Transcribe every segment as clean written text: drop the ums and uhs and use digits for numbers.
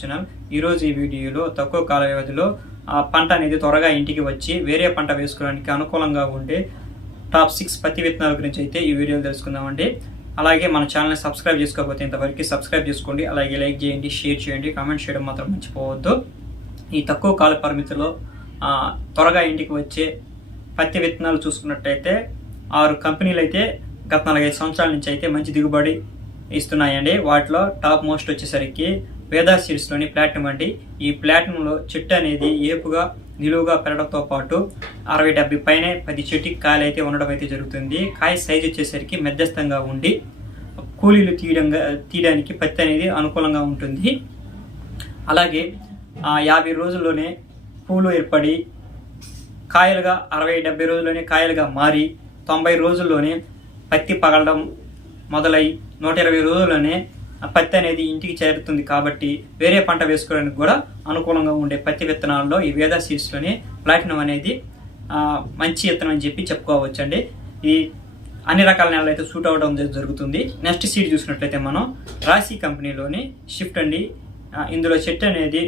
YouTube channel. ఈరోజు ఈ వీడియోలో తక్కువ కాల వ్యవధిలో పంట అనేది త్వరగా ఇంటికి వచ్చి వేరే పంట వేసుకోవడానికి అనుకూలంగా ఉండే టాప్ 6 పత్తి విత్తనాల గురించి అయితే ఈ వీడియోలో తెలుసుకుందామండి. అలాగే మన ఛానల్ని సబ్స్క్రైబ్ చేసుకోకపోతే ఇంతవరకు సబ్స్క్రైబ్ చేసుకోండి. అలాగే లైక్ చేయండి, షేర్ చేయండి, కామెంట్ చేయడం మాత్రం మర్చిపోవద్దు. ఈ తక్కువ కాల పరిమితిలో త్వరగా ఇంటికి వచ్చే పత్తి విత్తనాలు చూసుకున్నట్టయితే 6 కంపెనీలు అయితే గత 45 సంవత్సరాల నుంచి అయితే మంచి దిగుబడి ఇస్తున్నాయండి. వాటిలో టాప్ మోస్ట్ వచ్చేసరికి వేదా సీడ్స్లోని ప్లాటినం అండి. ఈ ప్లాటినంలో చెట్టు అనేది ఏపుగా నిలువుగా పెరగడంతో పాటు 60-70 పైన 10 చెట్టుకి కాయలు అయితే ఉండడం అయితే జరుగుతుంది. కాయ సైజు వచ్చేసరికి మధ్యస్థంగా ఉండి కూలీలు తీయడానికి పత్తి అనేది అనుకూలంగా ఉంటుంది. అలాగే 50 రోజుల్లోనే పూలు ఏర్పడి కాయలుగా 60-70 రోజుల్లోనే కాయలుగా మారి 90 రోజుల్లోనే పత్తి పగలడం మొదలై 120 రోజుల్లోనే పత్తి అనేది ఇంటికి చేరుతుంది. కాబట్టి వేరే పంట వేసుకోవడానికి కూడా అనుకూలంగా ఉండే పత్తి విత్తనాల్లో ఈ వేదా సీడ్స్లోనే ప్లాటినం అనేది మంచి విత్తనం అని చెప్పి చెప్పుకోవచ్చండి. ఈ అన్ని రకాల నెలలు అయితే సూట్ అవ్వడం జరుగుతుంది. నెక్స్ట్ సీడ్ చూసినట్లయితే మనం రాశి కంపెనీలోని షిఫ్ట్ అండి. ఇందులో చెట్టు అనేది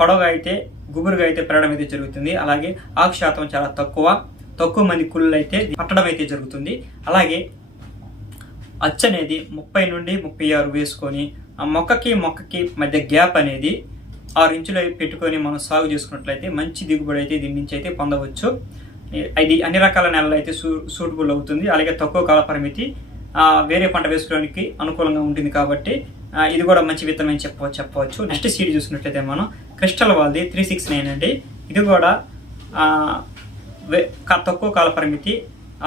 పొడవుగా అయితే గుబురుగా అయితే పెరగడం అయితే జరుగుతుంది. అలాగే ఆకు శాతం చాలా తక్కువ మంది కుళ్ళు అయితే పట్టడం అయితే జరుగుతుంది. అలాగే అచ్చు అనేది 30 నుండి 36 వేసుకొని ఆ మొక్కకి మధ్య గ్యాప్ అనేది 6 ఇంచులు పెట్టుకొని మనం సాగు చేసుకున్నట్లయితే మంచి దిగుబడి అయితే దీని నుంచి అయితే పొందవచ్చు. ఇది అన్ని రకాల నెలలు అయితే సూటబుల్ అవుతుంది. అలాగే తక్కువ కాల పరిమితి వేరే పంట వేసుకోవడానికి అనుకూలంగా ఉంటుంది. కాబట్టి ఇది కూడా మంచి విత్తనం అని చెప్పవచ్చు. నెక్స్ట్ సీడ్ చూసినట్లయితే మనం క్రిస్టల్ వాళ్ళది 369 అండి. ఇది కూడా తక్కువ కాల పరిమితి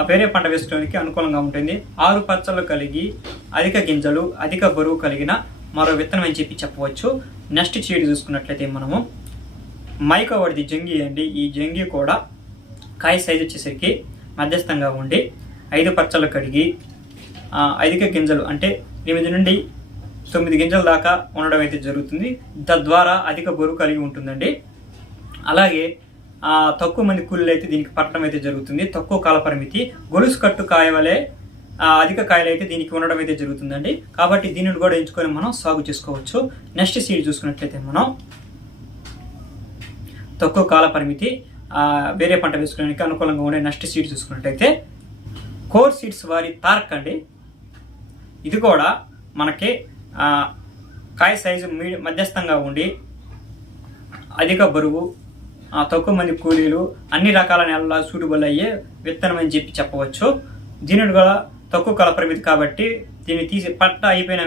వేరే పంట వేసుకోవడానికి అనుకూలంగా ఉంటుంది. 6 పచ్చళ్ళు కలిగి అధిక గింజలు అధిక బరువు కలిగిన మరో విత్తనం అని చెప్పవచ్చు. నెక్స్ట్ సీడ్ చూసుకున్నట్లయితే మనము మైకోవర్ది జంగి అండి. ఈ జంగి కూడా కాయ సైజు వచ్చేసరికి మధ్యస్థంగా ఉండి 5 పచ్చళ్ళు కడిగి అధిక గింజలు అంటే 8 నుండి 9 గింజల దాకా ఉండడం అయితే జరుగుతుంది. తద్వారా అధిక బరువు కలిగి ఉంటుందండి. అలాగే తక్కువ మంది కూలీలు అయితే దీనికి పట్టడం అయితే జరుగుతుంది. తక్కువ కాల పరిమితి గొలుసు కట్టు కాయ వలె అధిక కాయలు అయితే దీనికి ఉండడం అయితే జరుగుతుందండి. కాబట్టి దీనిని కూడా ఎంచుకొని మనం సాగు చేసుకోవచ్చు. నెక్స్ట్ సీడ్ చూసుకున్నట్లయితే మనం తక్కువ కాల పరిమితి వేరే పంట వేసుకోవడానికి అనుకూలంగా ఉండే నెక్స్ట్ సీడ్ చూసుకున్నట్లయితే కోర్ సీడ్స్ వారి తారక్ అండి. ఇది కూడా మనకి కాయ సైజు మధ్యస్థంగా ఉండి అధిక బరువు తక్కువ మంది కూలీలు అన్ని రకాల నెలల సూటబుల్ అయ్యే విత్తనం అని చెప్పవచ్చు. దీనిని కూడా తక్కువ కాల పరిమితి కాబట్టి దీన్ని తీసి పంట అయిపోయిన